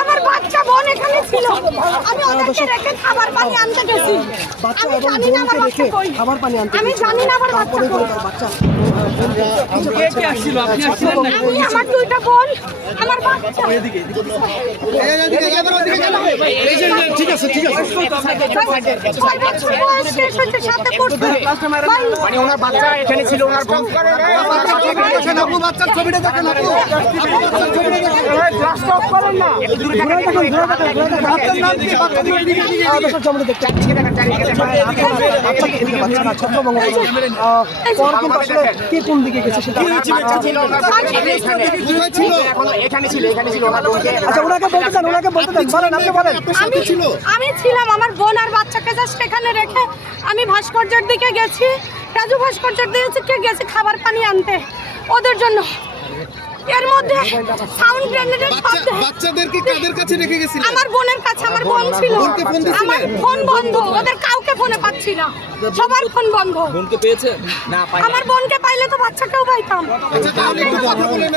আমার বাচ্চা বোন এখানে ছিল, আমি ওদেরকে রেখে খাবার পানি আনতে গেছি। আমি জানি না আমার বাচ্চা কই, আমি জানি না আমার বাচ্চা কই। আমি আমার দুইটা বোন, আমার বাচ্চা। ঠিক আছে ঠিক আছে মানে ওনার বাচ্চা এখানে ছিল, ওনার বোন বাচ্চার ছবিটা দেখেন আপু, কোন দিকে গেছে সেটা এখানে ছিল, এখানে ছিল ওনার বোনকে। আচ্ছা ওনাকে বলতে দেন, ওনাকে বলতে দেন, বলেন আপনি বলেন। আমি ছিলাম আমার বোন আর বাচ্চাকে জাস্ট এখানে রেখে আমি ভাস্কর্যের দিকে গেছি, রাজু ভাস্কর্যের দিকে গেছি খাবার পানি আনতে ওদের জন্য। এর মধ্যে সাউন্ড গ্রেনেডের শব্দ। বাচ্চাদেরকে কাদের কাছে রেখে গেছিলেন? আমার বোনের কাছে, আমার বোন ছিল। আমার ফোন বন্ধ, ওদের কাউকে ফোনে পাচ্ছি না, সবার ফোন বন্ধ। বোনকে পেয়েছেন? না আমার বোনকে পাইলে তো বাচ্চাকেও পাইতাম। আচ্ছা তাহলে একটু কথা বলেন।